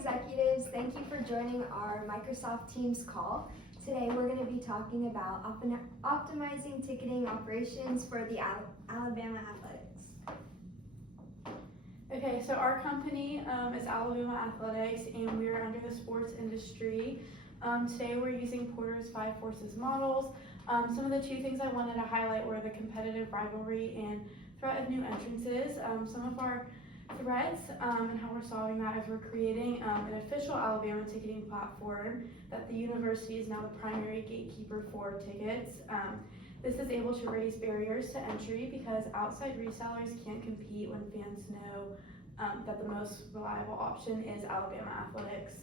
executives, thank you for joining our Microsoft Teams call. Today we're going to be talking about optimizing ticketing operations for the Alabama Athletics. Okay, so our company is Alabama Athletics, and we are under the sports industry. Today we're using Porter's 5 Forces models. Some of the two things I wanted to highlight were the competitive rivalry and threat of new entrances. Some of our threats and how we're solving that is we're creating an official Alabama ticketing platform that the university is now the primary gatekeeper for tickets. This is able to raise barriers to entry because outside resellers can't compete when fans know that the most reliable option is Alabama Athletics.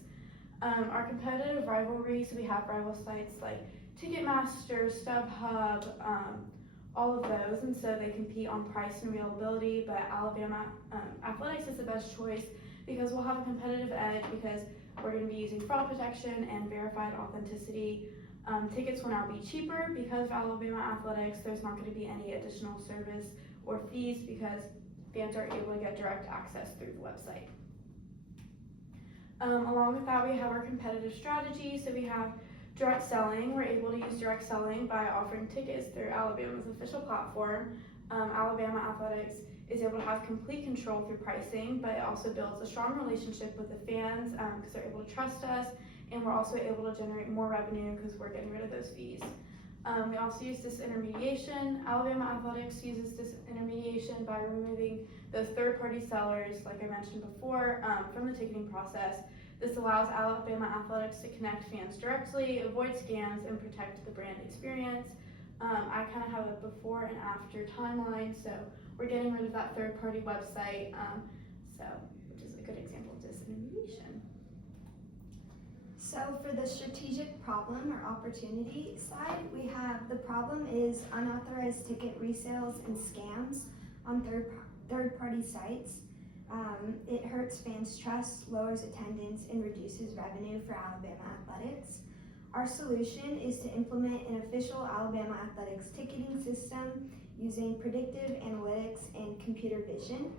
Our competitive rivalry, so we have rival sites like Ticketmaster, StubHub, all of those, and so they compete on price and availability, but Alabama Athletics is the best choice because we'll have a competitive edge because we're going to be using fraud protection and verified authenticity. Tickets will now be cheaper because of Alabama Athletics. There's not going to be any additional service or fees because fans are able to get direct access through the website. Along with that, we have our competitive strategy. So we have direct selling. We're able to use direct selling by offering tickets through Alabama's official platform. Alabama Athletics is able to have complete control through pricing, but it also builds a strong relationship with the fans because they're able to trust us, and we're also able to generate more revenue because we're getting rid of those fees. We also use disintermediation. Alabama Athletics uses disintermediation by removing those third-party sellers, like I mentioned before, from the ticketing process. This allows Alabama Athletics to connect fans directly, avoid scams, and protect the brand experience. I kind of have a before and after timeline, so we're getting rid of that third-party website, which is a good example of disintermediation. So for the strategic problem or opportunity side, we have the problem is unauthorized ticket resales and scams on third-party sites. It hurts fans' trust, lowers attendance, and reduces revenue for Alabama Athletics. Our solution is to implement an official Alabama Athletics ticketing system using predictive analytics and computer vision.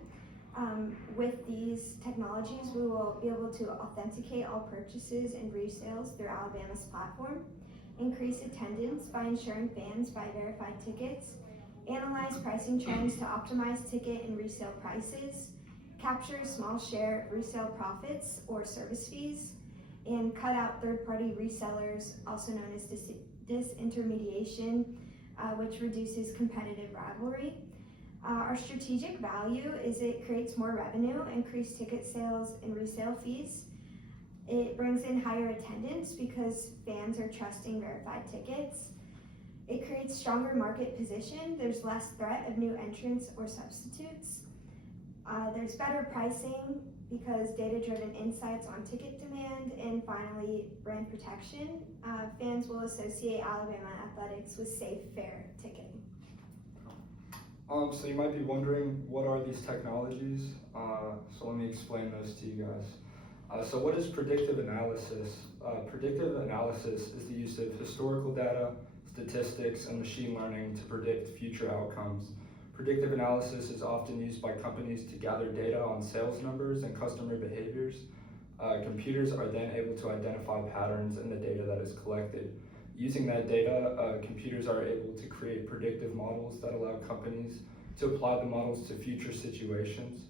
With these technologies, we will be able to authenticate all purchases and resales through Alabama's platform, increase attendance by ensuring fans buy verified tickets, analyze pricing trends to optimize ticket and resale prices, capture a small share of resale profits or service fees, and cut out third-party resellers, also known as disintermediation, which reduces competitive rivalry. Our strategic value is it creates more revenue, increased ticket sales, and resale fees. It brings in higher attendance because fans are trusting verified tickets. It creates stronger market position. There's less threat of new entrants or substitutes. There's better pricing because data-driven insights on ticket demand, and finally, brand protection. Fans will associate Alabama Athletics with safe, fair ticketing. So you might be wondering, what are these technologies? So let me explain those to you guys. So what is predictive analysis? Predictive analysis is the use of historical data, statistics, and machine learning to predict future outcomes. Predictive analysis is often used by companies to gather data on sales numbers and customer behaviors. Computers are then able to identify patterns in the data that is collected. Using that data, computers are able to create predictive models that allow companies to apply the models to future situations.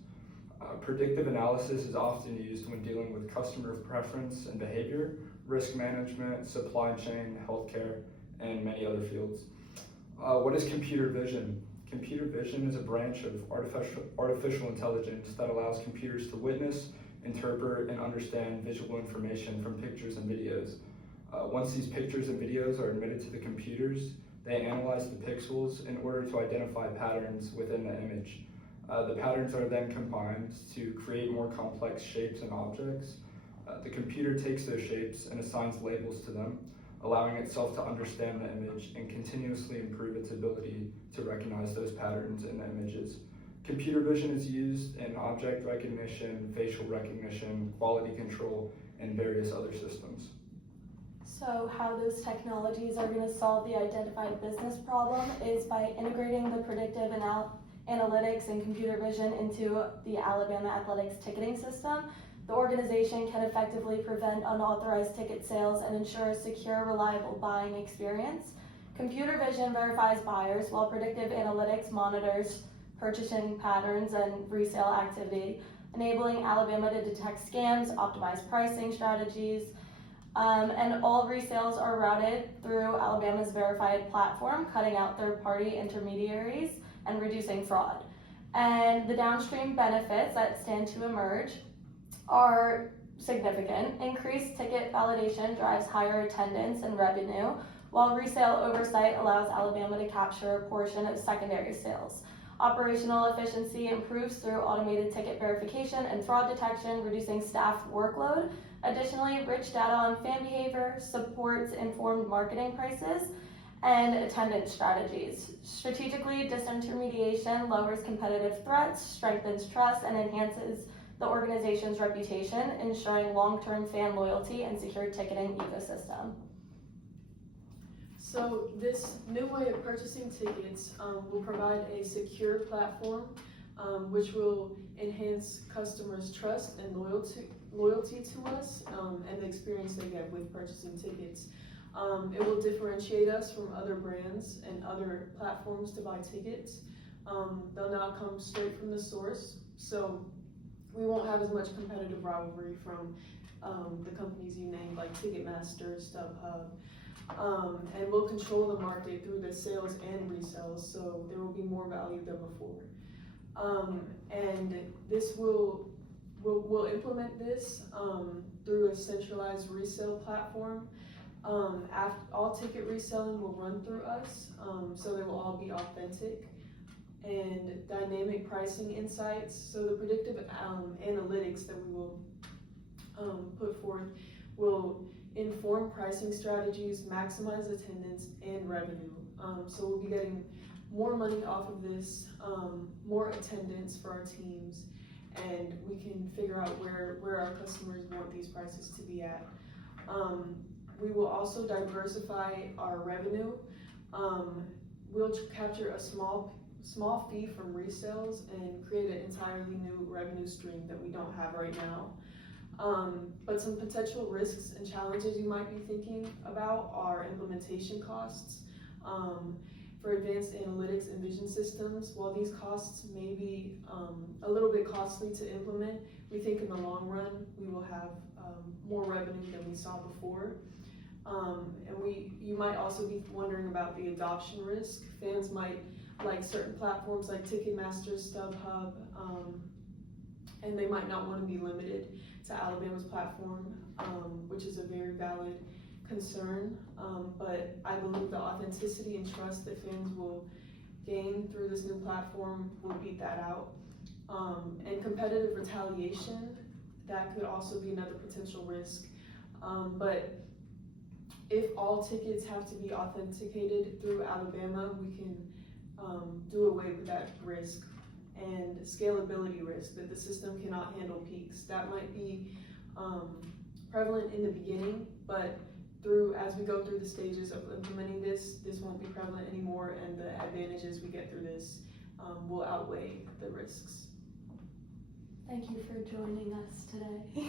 Predictive analysis is often used when dealing with customer preference and behavior, risk management, supply chain, healthcare, and many other fields. What is computer vision? Computer vision is a branch of artificial intelligence that allows computers to witness, interpret, and understand visual information from pictures and videos. Once these pictures and videos are admitted to the computers, they analyze the pixels in order to identify patterns within the image. The patterns are then combined to create more complex shapes and objects. The computer takes those shapes and assigns labels to them, allowing itself to understand the image and continuously improve its ability to recognize those patterns in the images. Computer vision is used in object recognition, facial recognition, quality control, and various other systems. So how those technologies are going to solve the identified business problem is by integrating the predictive analytics and computer vision into the Alabama Athletics ticketing system. The organization can effectively prevent unauthorized ticket sales and ensure a secure, reliable buying experience. Computer vision verifies buyers, while predictive analytics monitors purchasing patterns and resale activity, enabling Alabama to detect scams, optimize pricing strategies, and all resales are routed through Alabama's verified platform, cutting out third-party intermediaries and reducing fraud. And the downstream benefits that stand to emerge are significant. Increased ticket validation drives higher attendance and revenue, while resale oversight allows Alabama to capture a portion of secondary sales. Operational efficiency improves through automated ticket verification and fraud detection, reducing staff workload. Additionally, rich data on fan behavior supports informed marketing prices and attendance strategies. Strategically, disintermediation lowers competitive threats, strengthens trust, and enhances the organization's reputation, ensuring long-term fan loyalty and secure ticketing ecosystem. So this new way of purchasing tickets will provide a secure platform which will enhance customers' trust and loyalty to us and the experience they get with purchasing tickets. It will differentiate us from other brands and other platforms to buy tickets. They'll now come straight from the source, so we won't have as much competitive rivalry from the companies you named, like Ticketmaster, StubHub. And we'll control the market through the sales and resales, so there will be more value than before. And this we'll implement this through a centralized resale platform. All ticket reselling will run through us, so they will all be authentic. And dynamic pricing insights, so the predictive analytics that we will put forth will inform pricing strategies, maximize attendance and revenue. So we'll be getting more money off of this, more attendance for our teams, and we can figure out where our customers want these prices to be at. We will also diversify our revenue. We'll capture a small fee from resales and create an entirely new revenue stream that we don't have right now. But some potential risks and challenges you might be thinking about are implementation costs. For advanced analytics and vision systems, while these costs may be a little bit costly to implement, we think in the long run we will have more revenue than we saw before. And you might also be wondering about the adoption risk. Fans might like certain platforms like Ticketmaster, StubHub, and they might not want to be limited to Alabama's platform, which is a very valid concern. But I believe the authenticity and trust that fans will gain through this new platform will beat that out. And competitive retaliation, that could also be another potential risk. But if all tickets have to be authenticated through Alabama, we can do away with that risk. And scalability risk, that the system cannot handle peaks. That might be prevalent in the beginning, but as we go through the stages of implementing this won't be prevalent anymore, and the advantages we get through this will outweigh the risks. Thank you for joining us today.